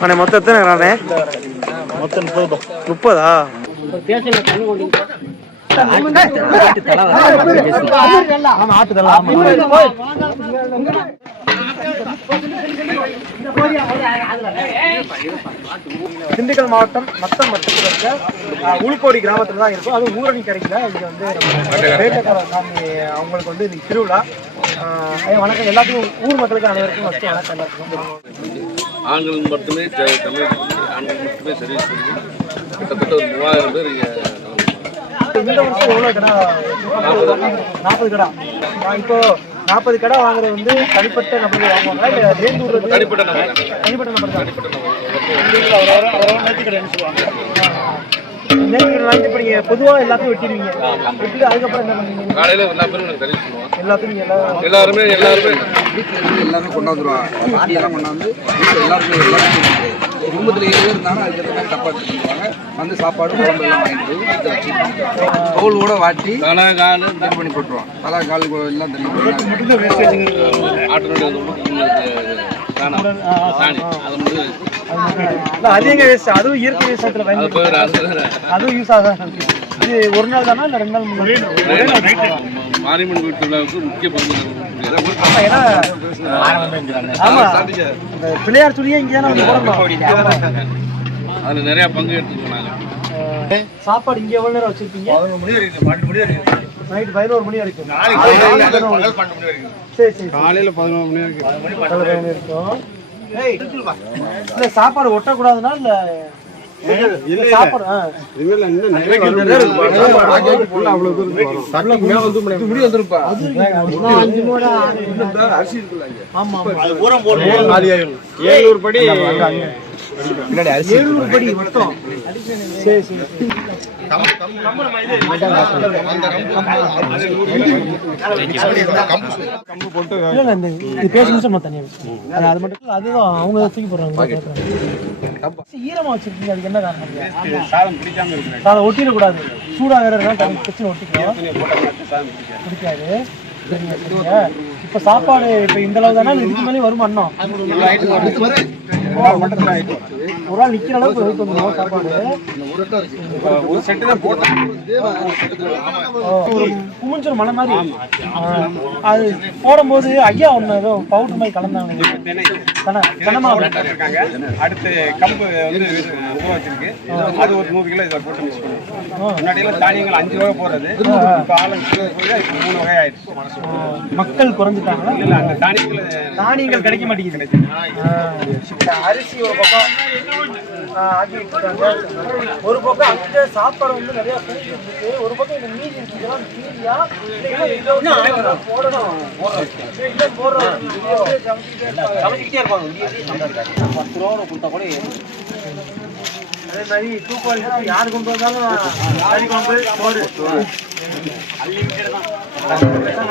அண்ணே மொத்தம் எத்தனை கிராமே மொத்தம் முப்பது? முப்பதா? திண்டுக்கல் மாவட்டம் மத்தம் மட்டத்தில் இருக்க உள்கோடி உளுக்கோடி கிராமத்துல தான் இருக்கும். அது ஊரணி கரைக்கல. இங்க வந்து வேட்டக்கார சாமி அவங்களுக்கு வந்து இன்னைக்கு திருவிழா. வணக்கம். எல்லாத்துக்கும் ஊர் மக்களுக்கு அனைவருக்கும் ஃபஸ்ட்டு வணக்கம். எல்லாருக்கும் ஆண்கள் மட்டுமே தமிழ் ஆண்கள் மட்டுமே சர்வீஸ் கிட்டத்தட்ட ஒரு மூவாயிரம் பேர் இங்கே இந்த வருஷம் எவ்வளவு கடை? நாற்பது கடை. இப்போ நாற்பது கடை வாங்குறது வந்து தனிப்பட்ட நபர்கள் வாங்குவாங்களா? இல்ல வேந்தூர் தனிப்பட்ட நபர். தனிப்பட்ட நபர் தான். தனிப்பட்ட நபர். நேர்த்தி வாங்கி இப்போ நீங்க பொதுவா எல்லாத்தையும் வெட்டிடுவீங்க. வெட்டிட்டு அதுக்கப்புறம் என்ன பண்ணுவீங்க? காலையில் எல்லா பேரும் எல்லாத்தையும் எல்லாரும் எல்லாருமே எல்லாருமே. கொண்டாந்துருவாங்க கொண்டாந்து எல்லாருமே எல்லாருமே குடும்பத்தில் ஏழு பேர் இருந்தாலும் மாதிரி டப்பா எடுத்து வந்துருவாங்க வந்து சாப்பாடு குழம்பு எல்லாம் வாங்கிட்டு போய் வீட்டில் வச்சு தோல் கூட வாட்டி தலை கால் தண்ணி பண்ணி போட்டுருவோம். தலா கால் எல்லாம் தண்ணி சாணம் சாணி அது மட்டும் இல்ல, அது எங்க வேஸ்ட் அதுவும் இயற்கை விவசாயத்துல அதுவும் யூஸ் ஆகாது. இது ஒரு நாள் தானா இல்ல ரெண்டு நாள் ஆகுமா? மாரியம்மன் வீட்டு விழாவுக்கு முக்கிய பங்கு பிள்ளையார் துணியே இங்கே அதுல நிறைய பங்கு அஹ், சாப்பாடு இங்க எவ்வளவு நேரம் வச்சிருப்பீங்க நைட் பதினோரு மணி வரைக்கும் சரி சரி காலையில பதினோரு மணி வரைக்கும் இருக்கும் ஏய், இல்ல சாப்பாடு ஒட்டக்கூடாதுன்னா இல்ல இல்ல சாப்பாடு ஆ. முடி ஆமா. எழுநூறு படி மொத்தம். சரி சரி. ஒட்டிடக்கூடாது. சூடா வேற ஒட்டிக்கும் பிடிக்காது. இப்ப சாப்பாடு இப்ப இந்த அளவு தானே இதுக்கு மேலே வருமா இன்னும் ஒரு ஆள் நிக்கிற அளவுக்கு வெயிட் சாப்பாடு ஒரு குமிஞ்சல் மலை மாதிரி அது போடும்போது ஐயா ஒண்ணு ஏதோ பவுடர் மாதிரி கலந்தாங்க. இருக்காங்க. அடுத்து கம்பு வந்து ஊற வச்சிருக்கு அது ஒரு நூறு கிலோ இதை போட்டு மிக்ஸ் பண்ணுவோம். முன்னாடி எல்லாம் தானியங்கள் அஞ்சு வகை போறது இப்போ ஆளு போய் இப்போ மூணு வகை ஆயிடுச்சு. மக்கள் குறைஞ்சிட்டாங்களா? இல்ல அந்த தானியங்கள் தானியங்கள் கிடைக்க மாட்டேங்குது. அரிசி ஒரு பக்கம். ஒரு பக்கம் அங்க சாப்பாடு வந்து நிறைய ஒரு பக்கம் இந்த மீதி இதெல்லாம் மீதியா? போடணும். இல்ல போடுறோம். சமைச்சிக்கிட்டே பத்து ரூபா கொடுத்தா கூட அதே மாதிரி தூக்கம் யார் கொண்டு வந்தாலும் கறி கொண்டு போடு அண்ணா தான்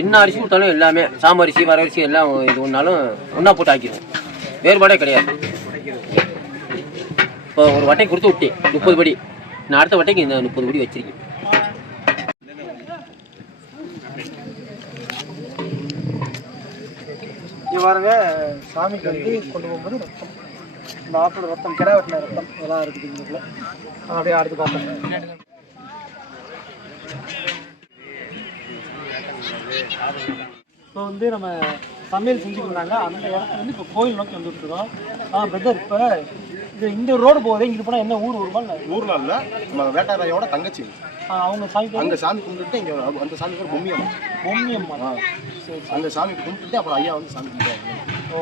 என்ன அரிசி கொடுத்தாலும் எல்லாமே சாம்பரிசி வரரிசி எல்லாம் இது ஒன்றாலும் ஒன்றா போட்டு ஆக்கிடுவோம் வேறுபாடே கிடையாது. இப்போ ஒரு வட்டை கொடுத்து விட்டேன் முப்பது படி. நான் அடுத்த வட்டைக்கு இந்த முப்பது கோடி வச்சிருக்கேன். இங்க பாருங்க சாமிக்கு வந்து கொண்டு போகும்போது ரத்தம். இந்த ரத்தம் கிடா வெட்டின ரத்தம் இதெல்லாம் இருக்குது இதுக்குள்ள அப்படியே அடுத்து பார்ப்போம் இப்போ வந்து நம்ம சமையல் செஞ்சுக்கிறாங்க அந்த இடத்துல வந்து இப்போ கோயில் நோக்கி வந்துட்டு இருக்கோம் ஆ பிரதர் இப்போ இது இந்த ரோடு போகுது. இங்கிட்டு போனால் என்ன ஊர் இல்லை? ஊர்ல இல்ல. நம்ம வேட்டாராயோட தங்கச்சி. அவங்க சாமி அங்க சாமி கும்பிட்டுட்டு இங்க அந்த சாமி பேர் பொம்மியம் பொம்மியம்மா. சரி சரி அந்த சாமி கும்பிட்டுட்டு அப்புறம் ஐயா வந்து சாமி கும்பிட்டாங்க ஓ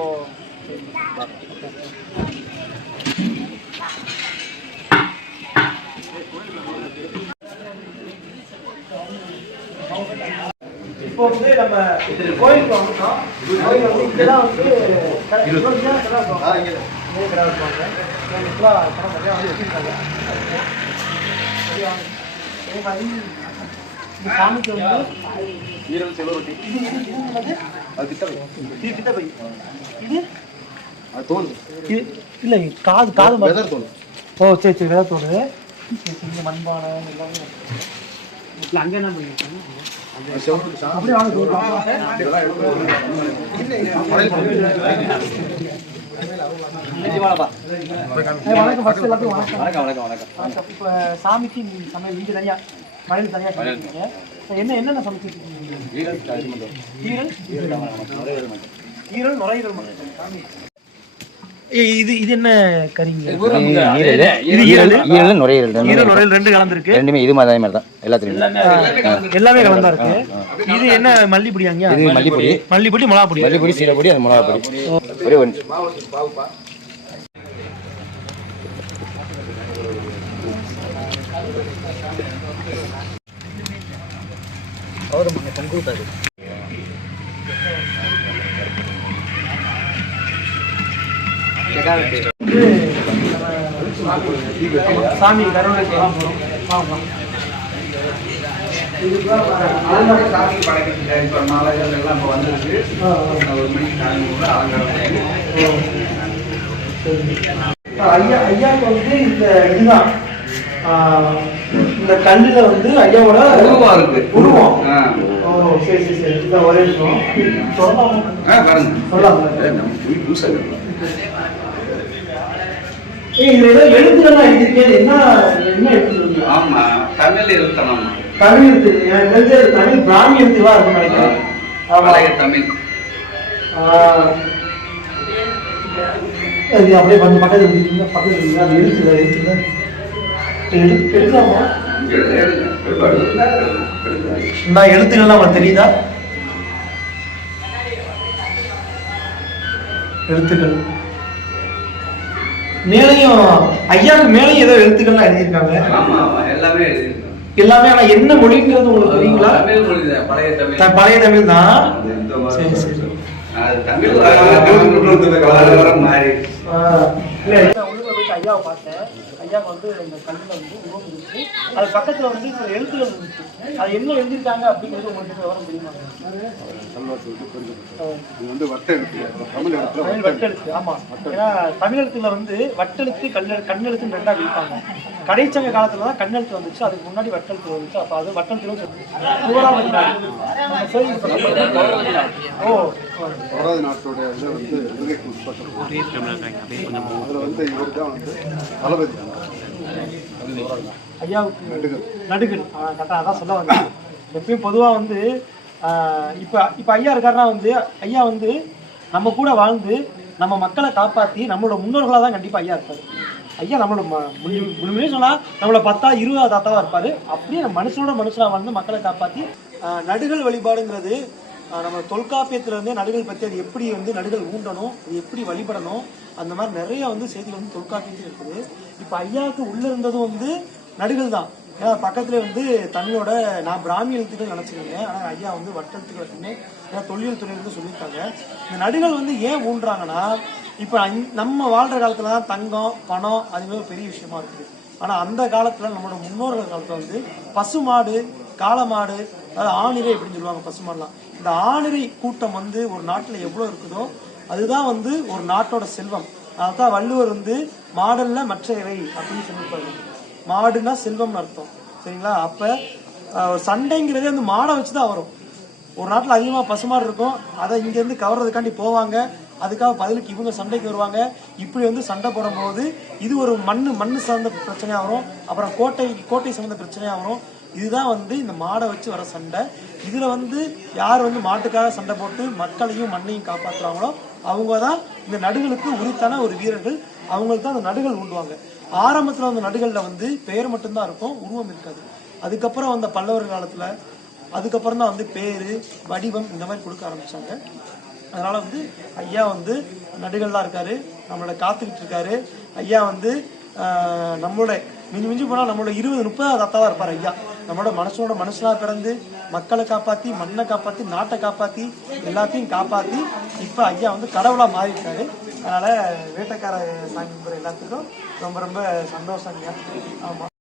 சரி. இப்போ வந்து நம்ம கோயிலுக்கு வந்துட்டோம் கோயில் வந்து இதெல்லாம் வந்து சாமிக்கு வந்து இல்லை காது காது ஓ சரி சரி சரி இங்கே மண்பானை எல்லாமே அங்கே என்ன வணக்கம் ஃபர்ஸ்ட் வணக்கம். வணக்கம் வணக்கம் வணக்கம் இப்போ சாமிக்கு சமையல் இங்கே தனியா மழையில் தனியாக சமைக்கிறீங்க என்ன என்னென்ன சமைச்சிருக்கீங்க ஈரல் ஈரல் நுரையீரல் மட்டும் சாமி இது இது என்ன இது ஈரல். ஈரல். நுரையீரல் ஈரல் நுரையீரல் ரெண்டு கலந்துருக்கு. ரெண்டுமே இது மாதிரி மாதிரி தான். எல்லாத்துலயும். எல்லாமே கலந்தா இருக்கு. இது என்ன மல்லிப்பொடியாங்க இது மல்லிப்பொடி. மல்லிப்பொடி. மிளகாப்பொடி மல்லிப்பொடி சீரப்பொடி அது மிளகா பொடி ஒரே ஒன்று. சாமி கருணை வாங்க சாமி படைக்கிறது இப்போ மாலைகள் எல்லாம் இப்போ வந்துருக்கு ஒரு மணிக்கு சாமி கூட அலங்காரம் ஐயா ஐயாவுக்கு வந்து இந்த இதுதான் இந்த கல்லுல வந்து ஐயாவோட உருவம் இருக்கு உருவம். ஓ சரி சரி சரி இந்த ஒரே நிமிஷம் சொல்லலாமா சொல்லலாமா நம்ம புது புதுசா இருக்கு. ஏய் இதுல ஏதோ எழுத்துலாம் எழுதிருக்கேன் என்ன என்ன எழுத்து ஆமா தமிழ் எழுத்தணும். தமிழ் எழுத்து எனக்கு தெரிஞ்ச தமிழ் பிராமி எழுத்துவா இருக்கும் நினைக்கிறேன். பழைய தமிழ். அப்படியே கொஞ்சம் பக்கத்துல இருக்கீங்க பக்கத்துல அது எழுத்துல எழுத்து எழுதலாமா? எழுத எழுதுங்க எழுத எழுதுங்க, எழுதுங்க. நான் எழுத்துக்கள்லாம் உங்களுக்கு தெரியுதா? எழுத்துக்கள். மேலையும் ஐயாவுக்கு மேலையும் ஏதோ எழுத்துக்கள்லாம் எழுதியிருக்காங்க. எல்லாமே எல்லாமே ஆனா என்ன மொழிங்கிறது உங்களுக்கு தெரியுங்களா பழைய தமிழ். பழைய தமிழ் தான். சரி சரி. ஐயாவை பார்த்தேன். ஐயாவுக்கு வந்து இந்த கல்லுல வந்து அது பக்கத்துல வந்து சில எழுத்துகள் இருந்துச்சு. அது என்ன எழுதியிருக்காங்க அப்படிங்கிறது உங்களுக்கு விவரம் தெரியுமா? இது வந்து வட்ட எழுத்து தமிழ் எழுத்துல தமிழ் வட்டெழுத்து. ஆமா. ஏன்னா தமிழகத்துல வந்து வட்டெழுத்து கல்லெழு கண்ணெழுத்துன்னு ரெண்டா பிரிப்பாங்க கடைச்சங்க காலத்துல தான் கண்ணெழுத்து வந்துச்சு அதுக்கு முன்னாடி வட்டெழுத்து வந்துச்சு. அப்ப அது வட்டெழுத்து ஓ வடராஜ நாட்டோட இது வந்து விவேக் அதுல வந்து இவர் தான் வந்து தளபதி. ஐயாவுக்கு நடுகள் கரெக்டாக அதான் சொல்ல வந்தேன். எப்பயும் பொதுவாக வந்து இப்ப இப்ப ஐயா இருக்காருன்னா வந்து ஐயா வந்து நம்ம கூட வாழ்ந்து நம்ம மக்களை காப்பாத்தி நம்மளோட முன்னோர்களா தான் கண்டிப்பா ஐயா இருப்பாரு. ஐயா நம்மளோட முழுமையே சொன்னா நம்மளோட பத்தா இருபது தாத்தாவா இருப்பாரு. அப்படியே மனுஷனோட மனுஷனா வாழ்ந்து மக்களை ஆஹ் நடுகள் வழிபாடுங்கிறது நம்ம தொல்காப்பியத்துல இருந்தே நடுகள் பத்தி அது எப்படி வந்து நடுகள் ஊண்டணும் அது எப்படி வழிபடணும் அந்த மாதிரி நிறைய வந்து செய்திகள் வந்து தொல்காப்பியத்தில் இருக்குது. இப்ப ஐயாவுக்கு உள்ள இருந்ததும் வந்து நடுகள் தான் ஏன்னா பக்கத்துல வந்து தமிழோட நான் பிராமி எழுத்துக்கள் நினைச்சிருந்தேன். ஆனா ஐயா வந்து வட்டெழுத்துக்கள் வச்சுன்னு ஏன்னா தொழில் துறையிலிருந்து சொல்லியிருக்காங்க. இந்த நடுகள் வந்து ஏன் ஊன்றாங்கன்னா இப்ப நம்ம வாழ்ற காலத்துல தான் தங்கம் பணம் அது மாதிரி பெரிய விஷயமா இருக்குது. ஆனா அந்த காலத்துல நம்மளோட முன்னோர்கள் காலத்துல வந்து பசுமாடு காளமாடு அதாவது ஆணிரை அப்படின்னு சொல்லுவாங்க பசுமாடுலாம். இந்த ஆணிரை கூட்டம் வந்து ஒரு நாட்டுல எவ்வளவு இருக்குதோ அதுதான் வந்து ஒரு நாட்டோட செல்வம். அதான் வள்ளுவர் வந்து மாடல்ல மற்ற இறை அப்படின்னு சொல்லியிருப்பாரு. மாடுனா செல்வம்னு அர்த்தம். சரிங்களா? அப்ப சண்டைங்கிறதே வந்து மாடை வச்சு தான் வரும். ஒரு நாட்டில் அதிகமாக பசுமாடு இருக்கும். அதை இங்கேருந்து கவர்றதுக்காண்டி போவாங்க. அதுக்காக பதிலுக்கு இவங்க சண்டைக்கு வருவாங்க. இப்படி வந்து சண்டை போடும் போது இது ஒரு மண் மண் சார்ந்த பிரச்சனையாக வரும். அப்புறம் கோட்டை கோட்டை சார்ந்த பிரச்சனையாக வரும். இதுதான் வந்து இந்த மாடை வச்சு வர சண்டை. இதில் வந்து யார் வந்து மாட்டுக்காக சண்டை போட்டு மக்களையும் மண்ணையும் காப்பாற்றுறாங்களோ அவங்க தான் இந்த நடுகளுக்கு உரித்தான ஒரு வீரர்கள். அவங்களுக்கு தான் அந்த நடுகள் உண்டுவாங்க. ஆரம்பத்தில் அந்த நடுகளில் வந்து பெயர் மட்டும்தான் இருக்கும் உருவம் இருக்காது. அதுக்கப்புறம் வந்த பல்லவர் காலத்தில் அதுக்கப்புறம் தான் வந்து பேர் வடிவம் இந்த மாதிரி கொடுக்க ஆரம்பித்தாங்க அதனால் வந்து ஐயா வந்து நடுகள்லாம் இருக்காரு நம்மளை காத்துக்கிட்டு இருக்காரு. ஐயா வந்து நம்மளோட மிஞ்சி மிஞ்சி போனால் நம்மளோட இருபது முப்பதாவது தான் இருப்பார் ஐயா. நம்மளோட மனசோட மனுஷனா பிறந்து மக்களை காப்பாற்றி மண்ணை காப்பாற்றி நாட்டை காப்பாற்றி எல்லாத்தையும் காப்பாற்றி இப்போ ஐயா வந்து கடவுளாக மாறிட்டாரு அதனால் வேட்டைக்கார சாமி கும்பிட்ற எல்லாத்துக்கும் ரொம்ப ரொம்ப சந்தோஷங்க. ஆமாம்